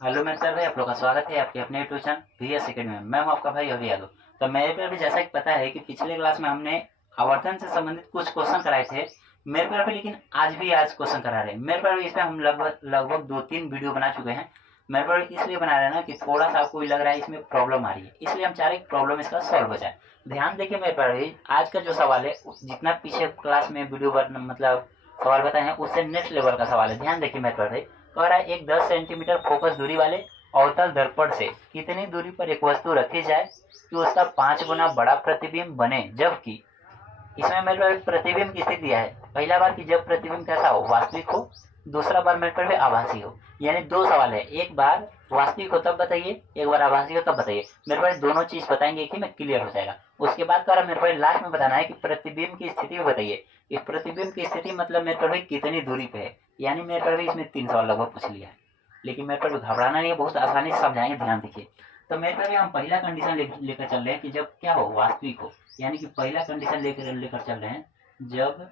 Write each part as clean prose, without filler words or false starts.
Hello मित्र भाई, आप लोग का स्वागत है आपके अपने यूट्यूब चैनल VS अकेडमी में। मैं हूं आपका भाई अभी यादव। तो मेरे पे भी जैसा कि पता है कि पिछले क्लास में हमने आवर्तन से संबंधित कुछ क्वेश्चन कराए थे मेरे पे भी, लेकिन आज क्वेश्चन करा रहे हैं मेरे पे भी। इस पे हम लगभग लगभग 2-3 वीडियो बना चुके हैं। मेरे पे इसलिए बना रहे हैं ना कि थोड़ा सा आपको लग रहा है इसमें प्रॉब्लम आ रही है, इसलिए हम चाह रहे हैं प्रॉब्लम इसका सॉल्व हो जाए। ध्यान देखिए मेरे पे भी, आज का जो सवाल है जितना पीछे क्लास में वीडियो मतलब सवाल बताए हैं उससे नेक्स्ट लेवल का सवाल है। ध्यान देखिए मेरे पे कह रहा है एक 10 सेंटीमीटर फोकस दूरी वाले अवतल दर्पण से कितनी दूरी पर एक वस्तु रखी जाए कि उसका 5 गुना बड़ा प्रतिबिंब बने, जबकि इसमें मेरे को प्रतिबिंब की स्थिति दिया है। पहला बार कि जब प्रतिबिंब कैसा हो, वास्तविक हो। दूसरा बार मेरे को आभासी हो। यानी दो सवाल है, एक बार वास्तविक हो तब बताइए, एक बार आभासी हो तब बताइए। मेरे को दोनों चीज बताएंगे कि मैं क्लियर हो जाएगा। उसके बाद का मेरे को लास्ट में बताना है कि प्रतिबिंब की स्थिति बताइए। इस प्रतिबिंब की स्थिति मतलब मेरे को कितनी दूरी पे है। यानी मेरे को इसमें 3 सवाल लगभग पूछ लिया है, लेकिन मेरे को घबराना नहीं है, बहुत आसानी से समझाएंगे। ध्यान देखिए। तो मेरे पे हम पहला कंडीशन लेकर चल रहे हैं कि जब क्या हो, वास्तविक हो। यानी कि पहला कंडीशन लेकर चल रहे हैं, जब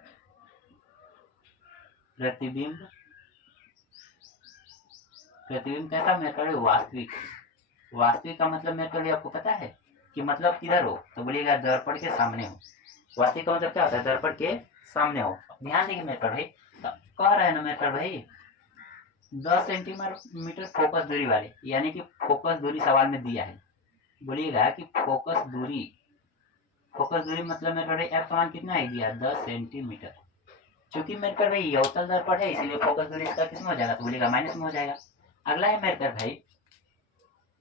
प्रतिबिंब प्रतिबिंब कैसा मेरे को वास्तविक। वास्तविक का मतलब मेरे को आपको पता है कि मतलब किधर हो, तो बोलिएगा दर्पण के सामने हो। वास्तविक का मतलब क्या होता है, दर्पण के सामने हो। ध्यान देखिए मेरे पर भाई, तो कह रहे हैं ना मेरे पर भाई 10 सेंटीमीटर फोकस दूरी वाले, यानी कि फोकस दूरी सवाल में दिया है। बोलिएगा कि फोकस दूरी मतलब मेरे पर एफ का मान कितना है दिया, 10 सेंटीमीटर। चूंकि मेरे पर भाई अवतल दर्पण है, इसलिए फोकस दूरी इसका किसमें हो जाएगा, तो बोलिएगा माइनस में हो जाएगा। अगला है मेरे पर भाई,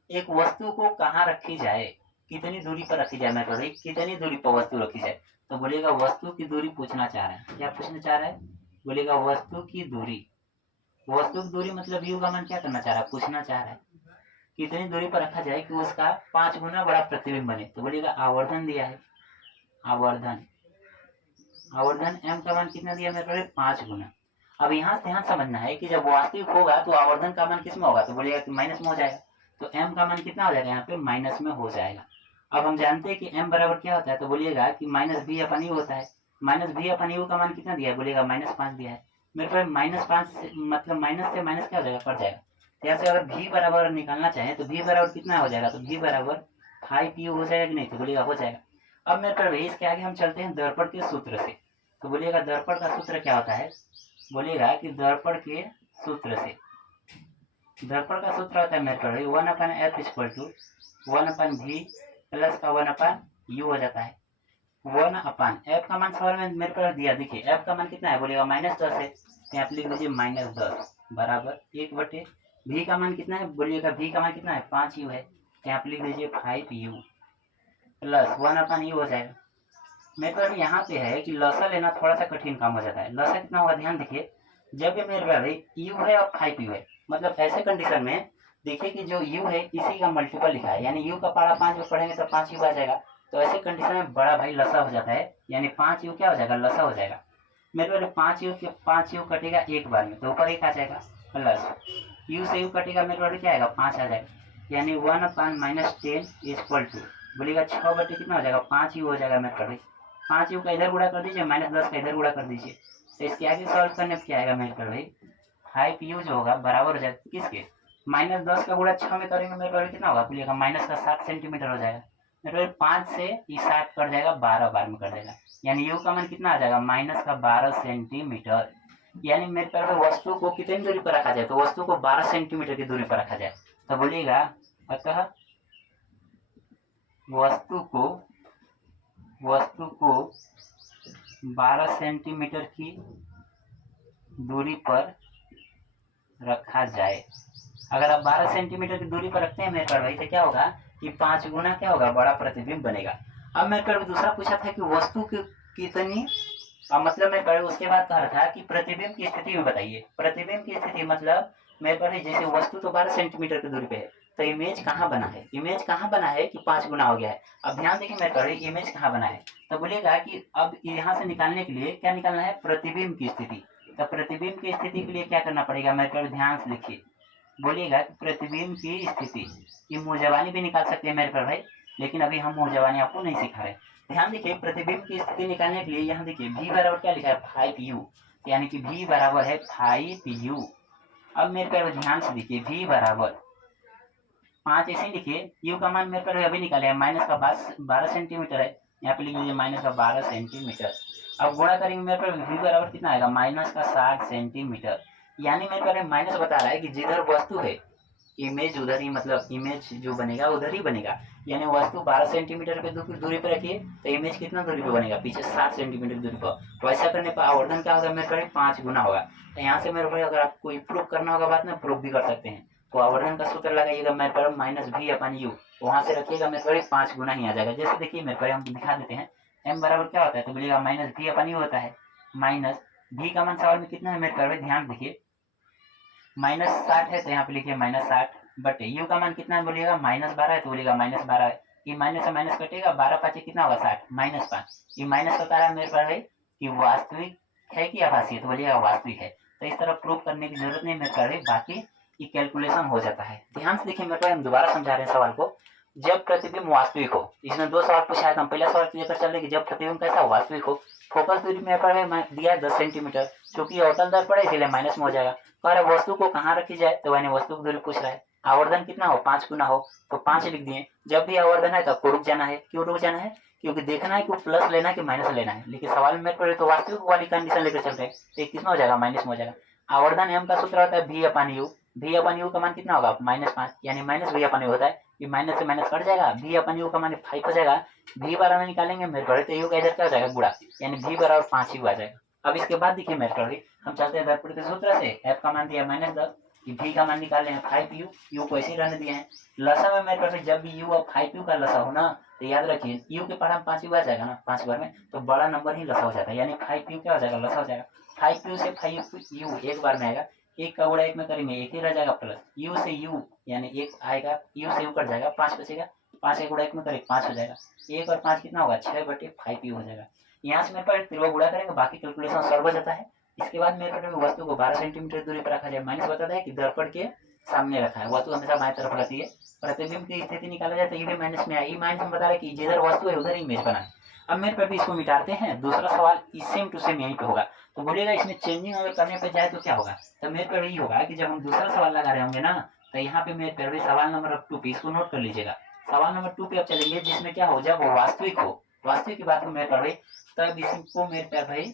एक वस्तु को कहाँ रखी जाए, कितनी दूरी पर रखी जाए। मेरे पर भाई कितनी दूरी पर वस्तु रखी जाए, तो बोलिएगा वस्तु की दूरी पूछना चाह रहा है। क्या पूछना चाह रहा है, बोलिएगा वस्तु की दूरी। वस्तु की दूरी मतलब यू का मान क्या करना चाह रहा है, पूछना चाह रहा है कितनी दूरी पर रखा जाए कि उसका 5 गुना बड़ा प्रतिबिंब बने। तो बोलिएगा आवर्धन दिया है, आवर्धन। आवर्धन एम का मान कितना दिया मेरे को, 5 गुना। अब यहाँ ध्यान समझना है कि जब वास्तविक होगा तो आवर्धन का मान किस में होगा, तो बोलिएगा कि माइनस में हो जाएगा। तो एम का मान कितना हो जाएगा, यहाँ पे माइनस में हो जाएगा। अब हम जानते हैं कि एम बराबर क्या होता है, तो बोलिएगा कि माइनस बी अपन यू होता है। माइनस बी अपन यू का मान कितना दिया है, बोलिएगा -5 दिया है। मेरे पास -5 मतलब माइनस से माइनस क्या हो जाएगा, कट जाएगा। यहाँ से अगर भी बराबर निकालना चाहें तो भी बराबर कितना हो जाएगा, तो भी बराबर 5u हो जाएगा कि नहीं, तो बोलिएगा हो जाएगा। अब मेरे पर इसके आगे हम चलते हैं दर्पण के सूत्र से। तो बोलिएगा दर्पण का सूत्र क्या होता है, बोलिएगा कि दर्पण के सूत्र से, दर्पण का सूत्र होता है मेरे पर 1/f = 1/v प्लस का 1/u हो जाता है। 1/f का मान सवाल में मेरे पर दिया, देखिए f का मान कितना है, बोलिएगा -10 है। तो आप लिख लीजिए -10 बराबर 1/, v का मान कितना है, बोलिएगा v का मान कितना है, 5u है। तो आप लिख लीजिए 5u प्लस 1/u हो जाएगा। मेरे पास यहाँ पे है कि लसा लेना थोड़ा सा कठिन काम हो जाता है। लसा कितना होगा, ध्यान देखिए। जब भी मेरे पास यू है और 5u है, मतलब ऐसे कंडीशन में देखिए कि जो u है इसी का मल्टीपल लिखा है, यानी u का पारा 5 में पढ़ेंगे तो 5u आ जाएगा। तो ऐसे कंडीशन में बड़ा भाई लसा हो जाता है, यानी 5u क्या हो जाएगा, लसा हो जाएगा। मेरे पास 5u कटेगा एक बार में, तो ऊपर 1 आ जाएगा, प्लस u से u कटेगा मेरे पास क्या आएगा, 5 आ जाएगा। यानी 1/-10 = बोलिएगा 6/, कितना हो जाएगा, 5u हो जाएगा मेरे पास। 5u का इधर गुणा कर दीजिए, -10 का इधर गुणा कर दीजिए। तो इसके आगे सॉल्व करने पर क्या आएगा मेरे पर भाई, 5u जो होगा बराबर हो जाएगा किसके, -10 का गुणा 6 में करेंगे मेरे पर कितना होगा, बोलिएगा माइनस का 7 सेंटीमीटर हो जाएगा। मेरे 5 से ये 7 कट जाएगा, 12 बार में कट जाएगा। यानी u का मान कितना आ जाएगा, -12 सेंटीमीटर। यानी मेरे पर वस्तु को कितनी दूरी पर रखा जाए, तो वस्तु को 12 सेंटीमीटर की दूरी पर रखा जाए। तो बोलिएगा अतः वस्तु को 12 सेंटीमीटर की दूरी पर रखा जाए। अगर आप 12 सेंटीमीटर की दूरी पर रखते हैं मेरे पर भाई, तो क्या होगा कि 5 गुना क्या होगा, बड़ा प्रतिबिंब बनेगा। अब मेरे पर दूसरा पूछा था कि वस्तु की कितनी, अब मतलब मैं पर उसके बाद कह रहा था कि प्रतिबिंब की स्थिति में बताइए। प्रतिबिंब की स्थिति मतलब मेरे पर जैसे वस्तु तो 12 सेंटीमीटर की दूरी पे है, तो इमेज कहाँ बना है, इमेज कहाँ बना है कि 5 गुना हो गया है। अब ध्यान देखिए मेरे पर इमेज कहाँ बना है, तो बोलेगा कि अब यहाँ से निकालने के लिए क्या निकालना है, प्रतिबिंब की स्थिति। तो प्रतिबिंब की स्थिति के लिए क्या करना पड़ेगा मेरे पर, ध्यान से लिखिए। बोलिएगा कि प्रतिबिंब की स्थिति, ये मुंहजबानी भी निकाल सकते हैं मेरे पर भाई, लेकिन अभी हम मुंहजबानी आपको नहीं सिखा रहे। ध्यान देखिए, प्रतिबिंब की स्थिति निकालने के लिए यहाँ देखिए v बराबर क्या लिखा है, 5u, यानी कि v बराबर है 5u। अब मेरे पर ध्यान से देखिए, v बराबर 5 ऐसे ही लिखिए। यू का मान मेरे पर अभी निकाले माइनस का 12 सेंटीमीटर है, यहाँ पे लिख लीजिए माइनस का 12 सेंटीमीटर। अब गुणा करेंगे मेरे पर v बराबर कितना आएगा, माइनस का 60 सेंटीमीटर। यानी मेरे पर माइनस बता रहा है कि जिधर वस्तु है इमेज उधर ही, मतलब इमेज जो बनेगा उधर ही बनेगा। यानी वस्तु 12 सेंटीमीटर पे दूरी पे रखिए तो इमेज कितना दूरी पे बनेगा, पीछे 60 सेंटीमीटर दूरी पर। तो ऐसा करने पर आवर्धन क्या होगा मेरे पर, 5 गुना होगा। तो यहाँ से मेरे भाई अगर आपको प्रूव करना होगा बात ना, प्रूव भी कर सकते हैं। तो आवर्धन का सूत्र लगाइएगा मेरे पर माइनस v अपन यू, वहां से रखिएगा मेरे पर 5 गुना ही आ जाएगा। जैसे देखिए मेरे पर हम दिखा देते हैं, m बराबर क्या होता है, तो बोलिएगा माइनस v अपन यू होता है। माइनस v का मान सवाल में कितना है मेरे पर, ध्यान देखिए माइनस 60 है तो यहाँ पे लिखिए माइनस 60, बट यू का मान कितना है बोलिएगा माइनस 12 है तो बोलिएगा माइनस 12 है। ये माइनस से माइनस कटेगा, 12 5 कितना होगा 60, माइनस 5। ये माइनस बता रहा है मेरे पर कि वास्तविक है कि आभासी है, तो बोलिएगा वास्तविक है। तो इस तरह प्रूव करने की जरूरत नहीं मेरे पर, बाकी ये कैलकुलेशन हो जाता है। ध्यान से देखिए मेरे पर, हम दोबारा समझा रहे हैं सवाल को। जब प्रतिबिंब वास्तविक हो, इसमें 2 सवाल पूछा है, तो हम पहला सवाल लेकर चल रहे कि जब प्रतिबिंब कैसा हो, वास्तविक हो। फोकस दूरी मेरे पर दिया है 10 सेंटीमीटर, क्योंकि अवतल दर्पण है इसलिए माइनस में हो जाएगा। और वस्तु को कहाँ रखी जाए, तो मैंने वस्तु की दूरी पूछ रहा है। आवर्धन कितना हो, 5 गुना हो, तो 5 लिख दिए। जब भी आवर्धन है तो आपको रुक जाना है। क्यों रुक जाना है, क्योंकि देखना है कि प्लस लेना है कि माइनस लेना है। लेकिन सवाल में मेरे पर तो वास्तविक वाली कंडीशन लेकर चल रहे हैं, तो कितना हो जाएगा, माइनस में हो जाएगा। आवर्धन एम का सूत्र होता है v upon you. v upon you का मान कितना होगा, माइनस 5, यानी माइनस v अपन यू होता है। ये माइनस से माइनस कट जाएगा, v अपन यू का मान 5 हो जाएगा। v बराबर निकालेंगे मेरे पर, तो यू का इधर क्या हो जाएगा, गुणा, यानी v बराबर 5 यू आ जाएगा। अब इसके बाद देखिए मेरे पर हम चलते हैं दर्पण के सूत्र से। f का मान दिया माइनस 10, v का मान निकाले हैं 5u, u को ऐसे ही रहने दिए हैं। लसा में मेरे पास जब भी u और 5u का लसा हो ना, तो याद रखिए u के पढ़ा 5u आ जाएगा ना, 5 बार में, तो बड़ा नंबर ही लसा हो जाता है, यानी 5u क्या हो जाएगा, लसा हो जाएगा। 5u से 5u एक बार में आएगा, एक का गुणा एक में करेंगे एक ही रह जाएगा, प्लस u से u यानी एक आएगा, u से u कट जाएगा, 5 बचेगा, 5 का गुणा एक में करेंगे 5 हो जाएगा। 1 और 5 कितना होगा, 6/5u हो जाएगा। यहाँ से मेरे पास त्रिभुज गुणा करेंगे, बाकी कैलकुलेशन सॉल्व हो जाता है। इसके बाद मेरे पर वस्तु को 12 सेंटीमीटर दूरी पर रखा जाए। माइनस बताता है कि दर्पण के सामने रखा है, वस्तु हमेशा बाएं तरफ रहती है। प्रतिबिंब की स्थिति निकाला जाए तो ये भी माइनस में आई। माइनस में बता रहा है कि जिधर वस्तु है उधर इमेज बना है। अब मेरे पर भी इसको मिटाते हैं, दूसरा सवाल सेम टू सेम यहीं पे होगा। तो बोलिएगा इसमें चेंजिंग अगर करने पे जाए तो क्या होगा, तो मेरे पर यही होगा कि जब हम दूसरा सवाल लगा रहे होंगे ना, तो यहाँ पे मेरे पर भी सवाल नंबर 2 पे, इसको नोट कर लीजिएगा। सवाल नंबर 2 पे अब चलेंगे, जिसमें क्या हो, जब वास्तविक हो, वास्तविक की बात को मेरे पर भाई, तब इसको मेरे पर भाई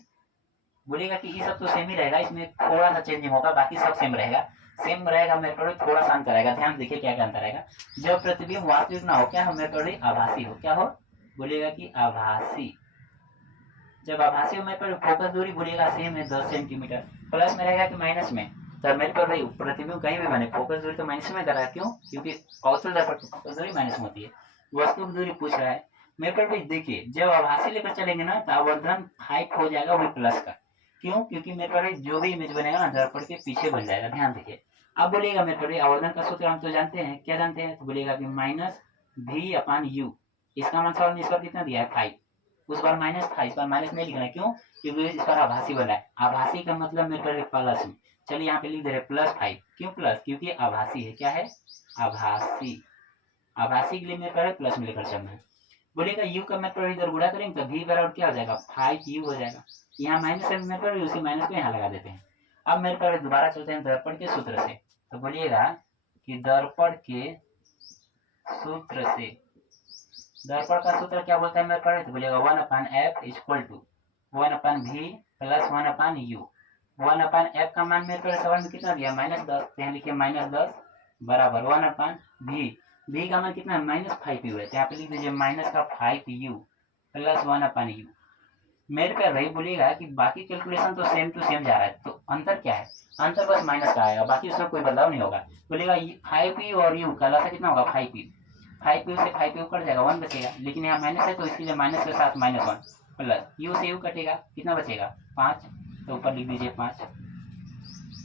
बोलिएगा कि ये सब तो सेम ही रहेगा, इसमें थोड़ा सा चेंजिंग होगा, बाकी सब सेम रहेगा। सेम रहेगा मेरे पर थोड़ा सा अंतर रहेगा। ध्यान देखिए क्या क्या अंतर रहेगा। जब प्रतिबिंब वास्तविक ना हो, क्या हो मेरे पर, आभासी हो। क्या हो, बोलिएगा कि आभासी। जब आभासी हो मेरे पर फोकस दूरी बोलिएगा सेम है 10 सेंटीमीटर। प्लस में रहेगा कि माइनस में, तो मेरे पर भाई प्रतिबिंब कहीं भी बने फोकस दूरी तो माइनस में कर रहा है। क्यों, क्योंकि अवतल दर्पण पर फोकस दूरी माइनस में होती है। वस्तु की दूरी पूछ रहा है मेरे पर भाई। देखिए जब आभासी लेकर चलेंगे ना, तो आवर्धन 5 हो जाएगा वो प्लस का। क्यों, क्योंकि मेरे पर जो भी इमेज बनेगा ना दर्पण के पीछे बन जाएगा। ध्यान देखिए। अब बोलिएगा मेरे पर आवर्धन का सूत्र हम तो जानते हैं, क्या जानते हैं, तो बोलिएगा कि माइनस v अपन यू। इसका मान सवाल में इस बार कितना दिया है, 5। उस बार माइनस था, इस बार माइनस नहीं लिखना है। क्यों, क्योंकि इस बार आभासी बना है। आभासी का मतलब मेरे पर प्लस में, चलिए यहाँ पे लिख दे रहे +5। क्यों प्लस, क्योंकि आभासी है। क्या है, आभासी। आभासी के लिए मेरे पर प्लस में लेकर चलना है। बोलेगा u का मेरे पर इधर गुणा करेंगे तो v बराबर क्या हो जाएगा, 5u हो जाएगा। यहाँ माइनस है मेरे पर, उसी माइनस को यहाँ लगा देते हैं। अब मेरे पर दोबारा चलते हैं दर्पण के सूत्र से। तो बोलिएगा कि दर्पण के सूत्र से, दर्पण का सूत्र क्या बोलता है मेरे पर, तो बोलिएगा 1/f equal to 1/v plus 1/u। 1/f का मान मेरे पर सवाल में कितना दिया, -10, यहाँ लिखिए -10 बराबर 1/v। v का मान कितना है, -5u है, तो यहाँ पे लिख दीजिए माइनस का 5u प्लस 1/u। मेरे पे भाई बोलिएगा कि बाकी कैलकुलेशन तो सेम टू सेम जा रहा है, तो अंतर क्या है, अंतर बस माइनस का आएगा, बाकी उसमें कोई बदलाव नहीं होगा। बोलिएगा 5u और u का लसा कितना होगा, 5u। 5u से 5u कट जाएगा, 1 बचेगा, लेकिन यहाँ माइनस है तो इसलिए माइनस के साथ -1 प्लस u से u कटेगा, कितना बचेगा 5, तो ऊपर लिख दीजिए 5।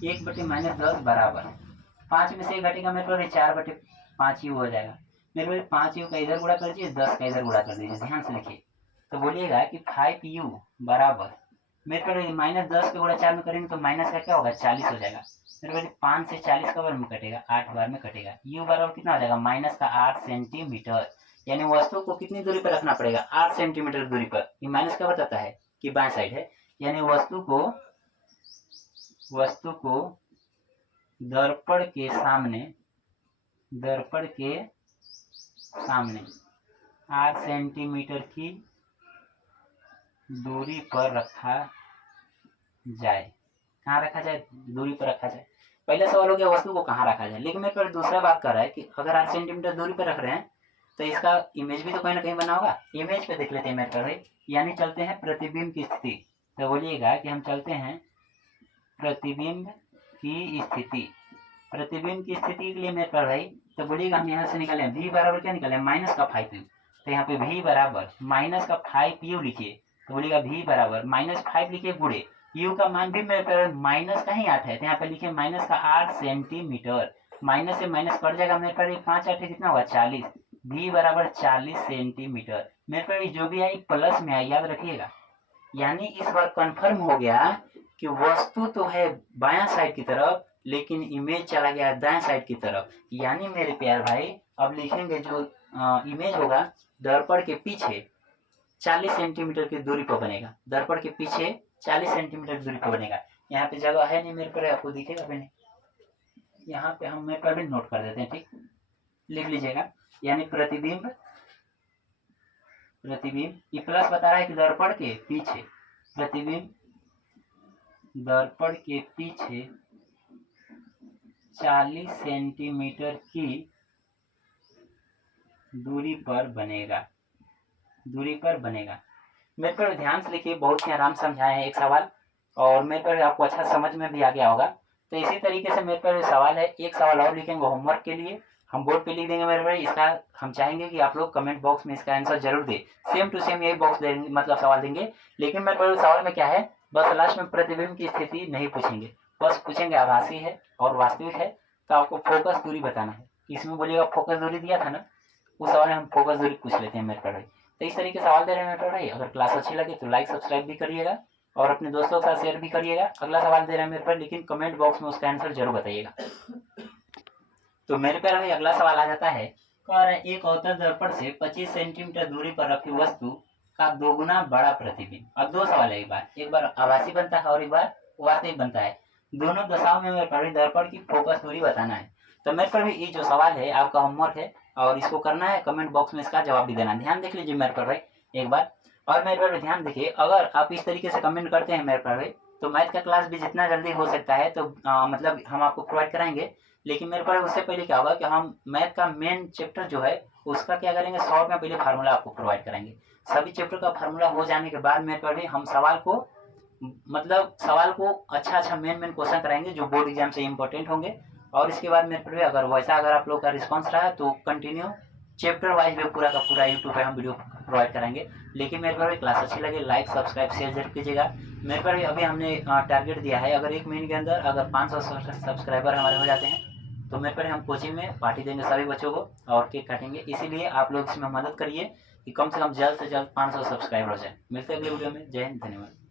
1/-10 बराबर 5 में से 1 घटेगा मेरे पर 4/5u हो जाएगा। मेरे पर 5u का इधर गुणा कर दीजिए, 10 का इधर गुणा कर दीजिए। ध्यान से लिखिए। तो बोलिएगा कि 5u बराबर मेरे पर -10 के गुणा 4 में करेंगे तो माइनस का क्या होगा, 40 हो जाएगा। मेरे पर 5 से 40 का बार में कटेगा, 8 बार में कटेगा। u बराबर कितना हो जाएगा, -8 सेंटीमीटर। यानी वस्तु को कितनी दूरी पर रखना पड़ेगा, 8 सेंटीमीटर दूरी पर। ये माइनस क्या बताता है कि बाएं साइड है, यानी वस्तु को दर्पण के सामने दर्पण के सामने 8 सेंटीमीटर की दूरी पर रखा जाए। कहाँ रखा जाए? दूरी पर रखा जाए। पहला सवाल हो गया वस्तु को कहाँ रखा जाए, लेकिन मेरे पर दूसरा बात कर रहा है कि अगर 8 सेंटीमीटर दूरी पर रख रहे हैं तो इसका इमेज भी तो कहीं ना कहीं बना होगा। इमेज पे देख लेते हैं मेरे पर, यानी चलते हैं प्रतिबिंब की स्थिति। तो बोलिएगा कि हम चलते हैं प्रतिबिंब की स्थिति। प्रतिबिंब की स्थिति के लिए मेरे पर भाई, तो बोलिएगा हम यहाँ से निकालें v बराबर क्या निकालें? माइनस का 5u। तो यहाँ पे v बराबर माइनस का 5u लिखिए। तो बोलिएगा v बराबर -5 लिखिए गुणे u का मान भी मेरे पर माइनस का ही 8 है, तो यहाँ पे लिखिए माइनस का 8 सेंटीमीटर। माइनस से माइनस कट जाएगा मेरे पर, 5 8 कितना होगा? 40। v बराबर 40 सेंटीमीटर। मेरे पर जो भी आई प्लस में आई, याद रखिएगा। यानी इस बार कंफर्म हो गया कि वस्तु तो है बायां साइड की तरफ, लेकिन इमेज चला गया दाएं साइड की तरफ। यानी मेरे प्यार भाई, अब लिखेंगे जो इमेज होगा दर्पण के पीछे 40 सेंटीमीटर की दूरी पर बनेगा। दर्पण के पीछे 40 सेंटीमीटर दूरी पर बनेगा। यहाँ पे जगह है नहीं मेरे पर, आपको दिखेगा भी नहीं। यहाँ पे हम मेरे पर भी नोट कर देते हैं, ठीक, लिख लीजिएगा। यानी प्रतिबिंब ये प्लस बता रहा है कि दर्पण के पीछे, प्रतिबिंब दर्पण के पीछे 40 सेंटीमीटर की दूरी पर बनेगा। मेरे पर ध्यान से लिखिए, बहुत ही आराम समझाए हैं एक सवाल, और मेरे पर आपको अच्छा समझ में भी आ गया होगा। तो इसी तरीके से मेरे पर सवाल है, एक सवाल और लिखेंगे होमवर्क के लिए, हम बोर्ड पे लिख देंगे मेरे भाई। इसका हम चाहेंगे कि आप लोग कमेंट बॉक्स में इसका आंसर जरूर दे, सेम टू सेम यही बॉक्स देंगे, मतलब सवाल देंगे। लेकिन मेरे पर सवाल में क्या है, बस लास्ट में प्रतिबिंब की स्थिति नहीं पूछेंगे, बस पूछेंगे आभासी है और वास्तविक है, तो आपको फोकस दूरी बताना है। इसमें बोलिएगा फोकस दूरी दिया था ना, उस सवाल में हम फोकस दूरी पूछ लेते हैं मेरे पर भाई। तो इस तरीके सवाल दे रहे हैं मेरे पर भाई। अगर क्लास अच्छी लगे तो लाइक सब्सक्राइब भी करिएगा और अपने दोस्तों के साथ शेयर भी करिएगा। अगला सवाल दे रहे हैं मेरे पर, लेकिन कमेंट बॉक्स में उसका आंसर जरूर बताइएगा। तो मेरे पर भाई अगला सवाल आ जाता है, एक अवतल दर्पण से 25 सेंटीमीटर दूरी पर रखी वस्तु का 2 गुना बड़ा प्रतिबिंब। अब 2 सवाल है, एक बार आभासी बनता है और एक बार वास्तविक बनता है। दोनों दशाओं में मेरे पर दर्पण की फोकस दूरी बताना है। तो मेरे पर भी ये जो सवाल है आपका होमवर्क है, और इसको करना है, कमेंट बॉक्स में इसका जवाब भी देना। ध्यान देख लीजिए मेरे पर भाई एक बार, और मेरे पर ध्यान देखिए, अगर आप इस तरीके से कमेंट करते हैं मेरे पर भाई, तो मैथ का क्लास भी जितना जल्दी हो सकता है तो मतलब हम आपको प्रोवाइड कराएंगे। लेकिन मेरे पर उससे पहले क्या होगा कि हम मैथ का मेन चैप्टर जो है उसका क्या करेंगे, शॉर्ट में पहले फार्मूला आपको प्रोवाइड कराएंगे। सभी चैप्टर का फार्मूला हो जाने के बाद मेरे पर भी हम सवाल को अच्छा मेन क्वेश्चन कराएंगे जो बोर्ड एग्जाम से इंपॉर्टेंट होंगे। और इसके बाद मेरे पर भी अगर आप लोग का रिस्पॉन्स रहा तो कंटिन्यू चैप्टर वाइज में पूरा का पूरा यूट्यूब पे हम वीडियो प्रोवाइड कराएंगे। लेकिन मेरे पर भी क्लास अच्छी लगे लाइक सब्सक्राइब शेयर जरूर कीजिएगा। मेरे पर भी अभी हमने टारगेट दिया है, अगर 1 महीने के अंदर अगर 500 सब्सक्राइबर हमारे हो जाते हैं तो मेरे पर हम कोचिंग में पार्टी देंगे सभी बच्चों को और केक काटेंगे। इसीलिए आप लोग इसमें मदद करिए कि कम से कम जल्द से जल्द 500 सब्सक्राइबर हो जाए। मिलते हैं अगले वीडियो में। जय हिंद, धन्यवाद।